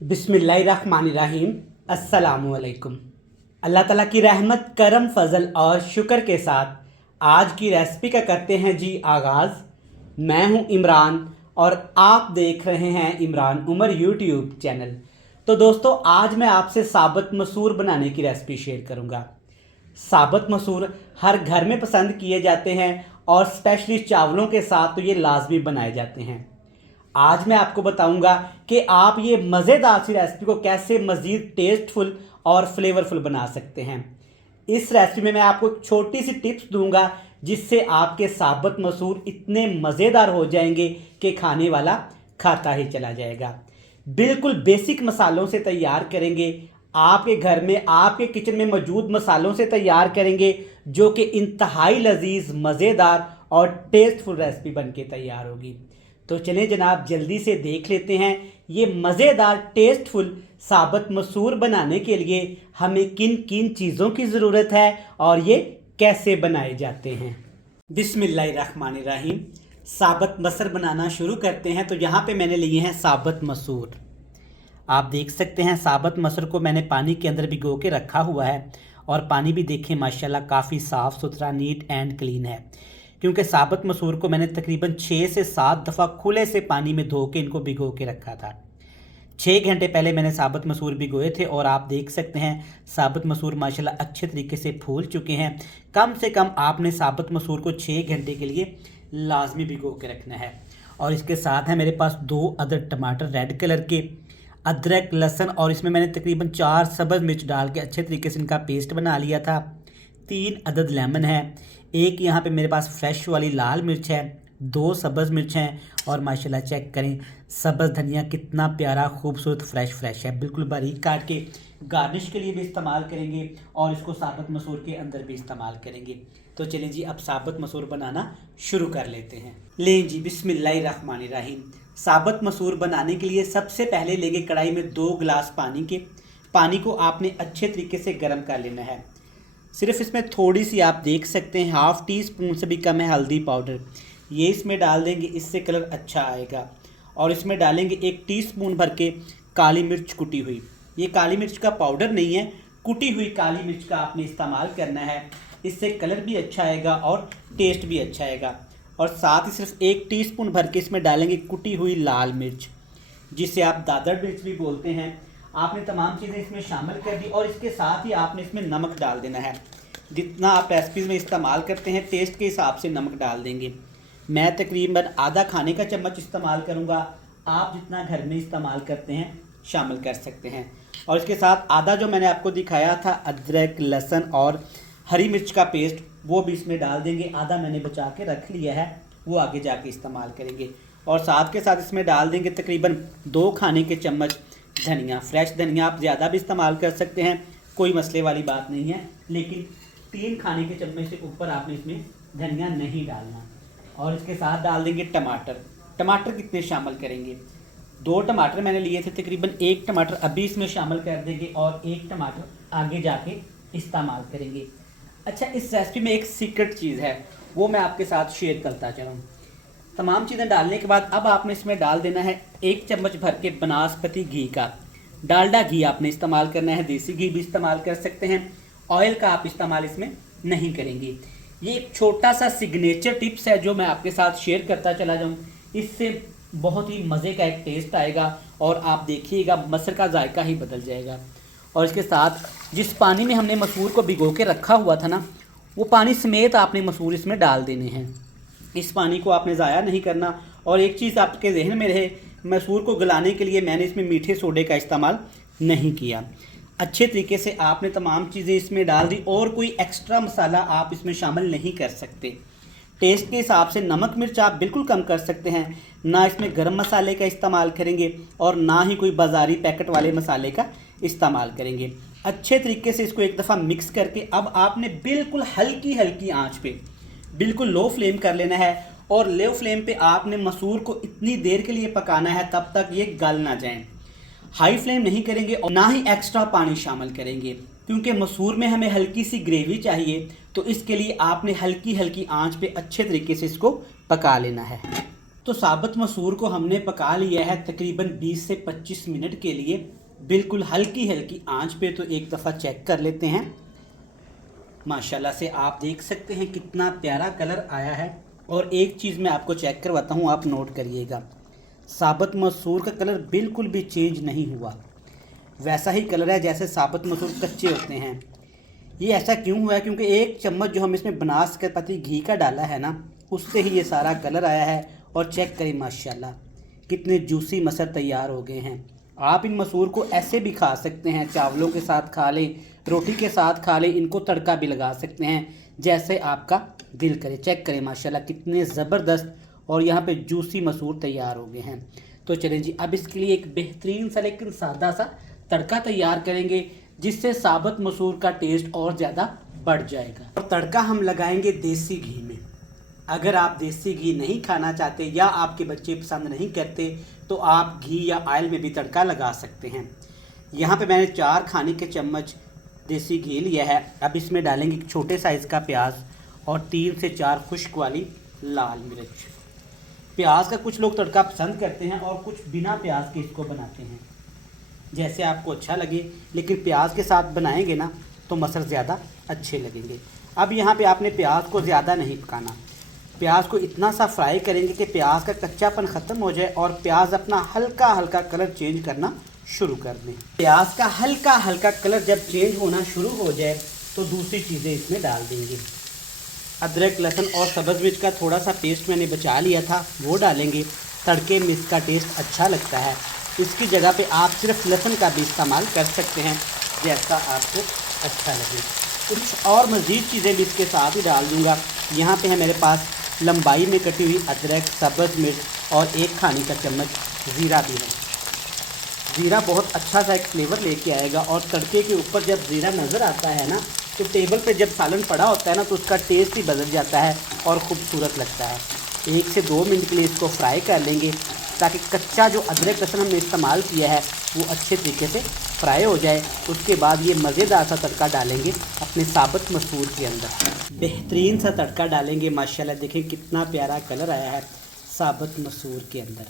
बिस्मिल्लाहिर्रहमानिर्रहीम। अस्सलामुअलैकुम। अल्लाह ताला की रहमत, करम, फ़ज़ल और शुक्र के साथ आज की रेसिपी का करते हैं जी आगाज़। मैं हूं इमरान और आप देख रहे हैं इमरान उमर यूट्यूब चैनल। तो दोस्तों, आज मैं आपसे साबुत मसूर बनाने की रेसिपी शेयर करूंगा। साबुत मसूर हर घर में पसंद किए जाते हैं और स्पेशली चावलों के साथ तो ये लाजमी बनाए जाते हैं। आज मैं आपको बताऊंगा कि आप ये मज़ेदार सी रेसिपी को कैसे मज़ीद टेस्टफुल और फ्लेवरफुल बना सकते हैं। इस रेसिपी में मैं आपको एक छोटी सी टिप्स दूंगा जिससे आपके साबुत मसूर इतने मज़ेदार हो जाएंगे कि खाने वाला खाता ही चला जाएगा। बिल्कुल बेसिक मसालों से तैयार करेंगे, आपके घर में आपके किचन में मौजूद मसालों से तैयार करेंगे, जो कि इंतहाई लजीज, मज़ेदार और टेस्टफुल रेसिपी बन के तैयार होगी। तो चलें जनाब, जल्दी से देख लेते हैं ये मज़ेदार टेस्टफुल साबुत मसूर बनाने के लिए हमें किन किन चीज़ों की ज़रूरत है और ये कैसे बनाए जाते हैं। बिस्मिल्लाहिर्रहमानिर्रहीम। साबुत मसूर बनाना शुरू करते हैं। तो यहाँ पे मैंने लिए हैं साबुत मसूर। आप देख सकते हैं साबुत मसूर को मैंने पानी के अंदर भिगो के रखा हुआ है और पानी भी देखें माशाल्लाह काफ़ी साफ़ सुथरा, नीट एंड क्लीन है, क्योंकि साबुत मसूर को मैंने तकरीबन 6 से 7 दफ़ा खुले से पानी में धो के इनको भिगो के रखा था। 6 घंटे पहले मैंने साबुत मसूर भिगोए थे और आप देख सकते हैं साबुत मसूर माशाल्लाह अच्छे तरीके से फूल चुके हैं। कम से कम आपने साबुत मसूर को 6 घंटे के लिए लाजमी भिगो के रखना है। और इसके साथ है मेरे पास 2 अदद टमाटर रेड कलर के, अदरक, लहसुन और इसमें मैंने तकरीबन 4 सब्ज़ मिर्च डाल के अच्छे तरीके से इनका पेस्ट बना लिया था। 3 अदद लेमन है, एक यहाँ पे मेरे पास फ्रेश वाली लाल मिर्च है, 2 सब्ज़ मिर्च हैं और माशाल्लाह चेक करें सब्ज़ धनिया कितना प्यारा खूबसूरत फ्रेश है, बिल्कुल बारीक काट के गार्निश के लिए भी इस्तेमाल करेंगे और इसको साबुत मसूर के अंदर भी इस्तेमाल करेंगे। तो चलें जी, अब साबुत मसूर बनाना शुरू कर लेते हैं। लें जी, बिस्मिल्लाहिर्रहमानिर्रहीम। साबुत मसूर बनाने के लिए सबसे पहले लेंगे कढ़ाई में 2 गिलास पानी के। पानी को आपने अच्छे तरीके से गर्म कर लेना है। सिर्फ इसमें थोड़ी सी आप देख सकते हैं हाफ़ टी स्पून से भी कम है हल्दी पाउडर, ये इसमें डाल देंगे, इससे कलर अच्छा आएगा। और इसमें डालेंगे 1 टीस्पून भर के काली मिर्च कुटी हुई। ये काली मिर्च का पाउडर नहीं है, कुटी हुई काली मिर्च का आपने इस्तेमाल करना है, इससे कलर भी अच्छा आएगा और टेस्ट भी अच्छा आएगा। और साथ ही सिर्फ 1 टीस्पून भर के इसमें डालेंगे कुटी हुई लाल मिर्च, जिसे आप दादड़ मिर्च भी बोलते हैं। आपने तमाम चीज़ें इसमें शामिल कर दी और इसके साथ ही आपने इसमें नमक डाल देना है। जितना आप रेसिपीज़ में इस्तेमाल करते हैं टेस्ट के हिसाब से नमक डाल देंगे। मैं तकरीबन आधा खाने का चम्मच इस्तेमाल करूँगा, आप जितना घर में इस्तेमाल करते हैं शामिल कर सकते हैं। और इसके साथ आधा जो मैंने आपको दिखाया था अदरक, लहसुन और हरी मिर्च का पेस्ट, वो भी इसमें डाल देंगे। आधा मैंने बचा के रख लिया है, वो आगे जाके इस्तेमाल करेंगे। और साथ के साथ इसमें डाल देंगे तकरीबन 2 खाने के चम्मच धनिया। फ्रेश धनिया आप ज़्यादा भी इस्तेमाल कर सकते हैं, कोई मसले वाली बात नहीं है, लेकिन 3 खाने के चम्मच से ऊपर आपने इसमें धनिया नहीं डालना। और इसके साथ डाल देंगे टमाटर। टमाटर कितने शामिल करेंगे? 2 टमाटर मैंने लिए थे, तकरीबन 1 टमाटर अभी इसमें शामिल कर देंगे और 1 टमाटर आगे जाके इस्तेमाल करेंगे। अच्छा, इस रेसिपी में एक सीक्रेट चीज़ है, वो मैं आपके साथ शेयर करता चलूँ। तमाम चीज़ें डालने के बाद अब आपने इसमें डाल देना है 1 चम्मच भर के बनास्पति घी का। डालडा घी आपने इस्तेमाल करना है, देसी घी भी इस्तेमाल कर सकते हैं, ऑयल का आप इस्तेमाल इसमें नहीं करेंगे। ये एक छोटा सा सिग्नेचर टिप्स है जो मैं आपके साथ शेयर करता चला जाऊँ, इससे बहुत ही मज़े का एक टेस्ट आएगा और आप देखिएगा मसूर का जायका ही बदल जाएगा। और इसके साथ जिस पानी में हमने मसूर को भिगो के रखा हुआ था ना, वो पानी समेत आपने मसूर इसमें डाल देने हैं। इस पानी को आपने ज़ाया नहीं करना। और एक चीज़ आपके जहन में रहे, मसूर को गलाने के लिए मैंने इसमें मीठे सोडे का इस्तेमाल नहीं किया। अच्छे तरीके से आपने तमाम चीज़ें इसमें डाल दी और कोई एक्स्ट्रा मसाला आप इसमें शामिल नहीं कर सकते। टेस्ट के हिसाब से नमक मिर्च आप बिल्कुल कम कर सकते हैं, ना इसमें गरम मसाले का इस्तेमाल करेंगे और ना ही कोई बाज़ारी पैकेट वाले मसाले का इस्तेमाल करेंगे। अच्छे तरीके से इसको एक दफ़ा मिक्स करके अब आपने बिल्कुल हल्की हल्की आंच पे, बिल्कुल लो फ्लेम कर लेना है। और लो फ्लेम पे आपने मसूर को इतनी देर के लिए पकाना है तब तक ये गल ना जाएं। हाई फ्लेम नहीं करेंगे और ना ही एक्स्ट्रा पानी शामिल करेंगे, क्योंकि मसूर में हमें हल्की सी ग्रेवी चाहिए। तो इसके लिए आपने हल्की हल्की आंच पे अच्छे तरीके से इसको पका लेना है। तो साबुत मसूर को हमने पका लिया है तकरीबन 20 से 25 मिनट के लिए, बिल्कुल हल्की हल्की आंच पे। तो एक दफ़ा चेक कर लेते हैं। माशाल्लाह से आप देख सकते हैं कितना प्यारा कलर आया है। और एक चीज़ मैं आपको चेक करवाता हूँ, आप नोट करिएगा, साबुत मसूर का कलर बिल्कुल भी चेंज नहीं हुआ, वैसा ही कलर है जैसे साबुत मसूर कच्चे होते हैं। ये ऐसा क्यों हुआ है? क्योंकि एक चम्मच जो हम इसमें बनास्पति घी का डाला है ना, उससे ही ये सारा कलर आया है। और चेक करें माशाल्लाह कितने जूसी मसर तैयार हो गए हैं। आप इन मसूर को ऐसे भी खा सकते हैं, चावलों के साथ खा लें, रोटी के साथ खा लें, इनको तड़का भी लगा सकते हैं जैसे आपका दिल करे। चेक करें माशाल्लाह कितने ज़बरदस्त और यहाँ पे जूसी मसूर तैयार हो गए हैं। तो चलें जी, अब इसके लिए एक बेहतरीन सा लेकिन सादा सा तड़का तैयार करेंगे जिससे साबुत मसूर का टेस्ट और ज़्यादा बढ़ जाएगा। और तड़का हम लगाएंगे देसी घी में। अगर आप देसी घी नहीं खाना चाहते या आपके बच्चे पसंद नहीं करते तो आप घी या ऑयल में भी तड़का लगा सकते हैं। यहाँ पे मैंने 4 खाने के चम्मच देसी घी लिया है। अब इसमें डालेंगे एक छोटे साइज़ का प्याज और 3 से 4 खुश्क वाली लाल मिर्च। प्याज का कुछ लोग तड़का पसंद करते हैं और कुछ बिना प्याज के इसको बनाते हैं, जैसे आपको अच्छा लगे, लेकिन प्याज के साथ बनाएंगे ना तो मसर ज़्यादा अच्छे लगेंगे। अब यहाँ पे आपने प्याज को ज़्यादा नहीं पकाना, प्याज को इतना सा फ्राई करेंगे कि प्याज का कच्चापन ख़त्म हो जाए और प्याज अपना हल्का हल्का कलर चेंज करना शुरू कर दें। प्याज का हल्का हल्का कलर जब चेंज होना शुरू हो जाए तो दूसरी चीज़ें इसमें डाल देंगे। अदरक, लहसुन और सब्ज़ मिर्च का थोड़ा सा पेस्ट मैंने बचा लिया था, वो डालेंगे। तड़के में इसका टेस्ट अच्छा लगता है। इसकी जगह पे आप सिर्फ लहसुन का भी इस्तेमाल कर सकते हैं, जैसा आपको अच्छा लगे। कुछ और मज़ीद चीज़ें भी इसके साथ ही डाल दूँगा। यहाँ पे है मेरे पास लंबाई में कटी हुई अदरक, सब्ज़ मिर्च और 1 खाने का चम्मच ज़ीरा भी है। ज़ीरा बहुत अच्छा सा एक फ्लेवर लेके आएगा और तड़के के ऊपर जब ज़ीरा नज़र आता है ना, तो टेबल पे जब सालन पड़ा होता है ना, तो उसका टेस्ट ही बदल जाता है और ख़ूबसूरत लगता है। 1 से 2 मिनट के लिए इसको फ्राई कर लेंगे ताकि कच्चा जो अदरक लहसुन हमने इस्तेमाल किया है वो अच्छे तरीके से फ्राई हो जाए। उसके बाद ये मज़ेदार सा तड़का डालेंगे अपने साबुत मसूर के अंदर। बेहतरीन सा तड़का डालेंगे। माशाल्लाह देखें कितना प्यारा कलर आया है साबुत मसूर के अंदर।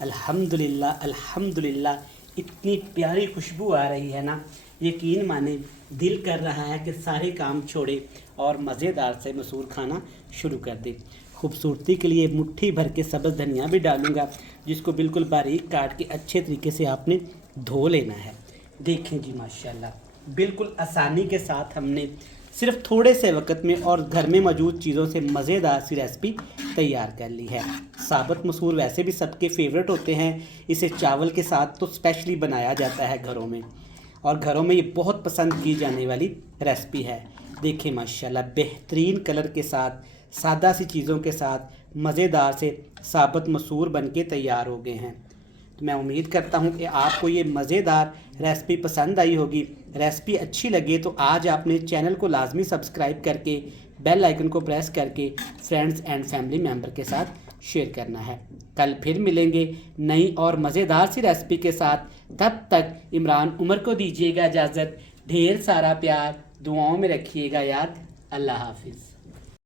अल्हम्दुलिल्लाह अल्हम्दुलिल्लाह, इतनी प्यारी खुशबू आ रही है ना, यकीन माने दिल कर रहा है कि सारे काम छोड़े और मज़ेदार से मसूर खाना शुरू कर दे। खूबसूरती के लिए मुट्ठी भर के सब्ज़ धनिया भी डालूंगा, जिसको बिल्कुल बारीक काट के अच्छे तरीके से आपने धो लेना है। देखें जी माशाल्लाह बिल्कुल आसानी के साथ हमने सिर्फ थोड़े से वक्त में और घर में मौजूद चीज़ों से मज़ेदार सी रेसिपी तैयार कर ली है। साबुत मसूर वैसे भी सबके फेवरेट होते हैं, इसे चावल के साथ तो स्पेशली बनाया जाता है घरों में, और घरों में ये बहुत पसंद की जाने वाली रेसिपी है। देखें माशाल्लाह बेहतरीन कलर के साथ, सादा सी चीज़ों के साथ मज़ेदार से साबुत मसूर बनके तैयार हो गए हैं। तो मैं उम्मीद करता हूँ कि आपको ये मज़ेदार रेसिपी पसंद आई होगी। रेसिपी अच्छी लगे तो आज आपने चैनल को लाजमी सब्सक्राइब करके बेल आइकन को प्रेस करके फ्रेंड्स एंड फैमिली मेम्बर के साथ शेयर करना है। कल फिर मिलेंगे नई और मज़ेदार सी रेसिपी के साथ। तब तक इमरान उमर को दीजिएगा इजाज़त। ढेर सारा प्यार, दुआओं में रखिएगा याद। अल्लाह हाफिज़।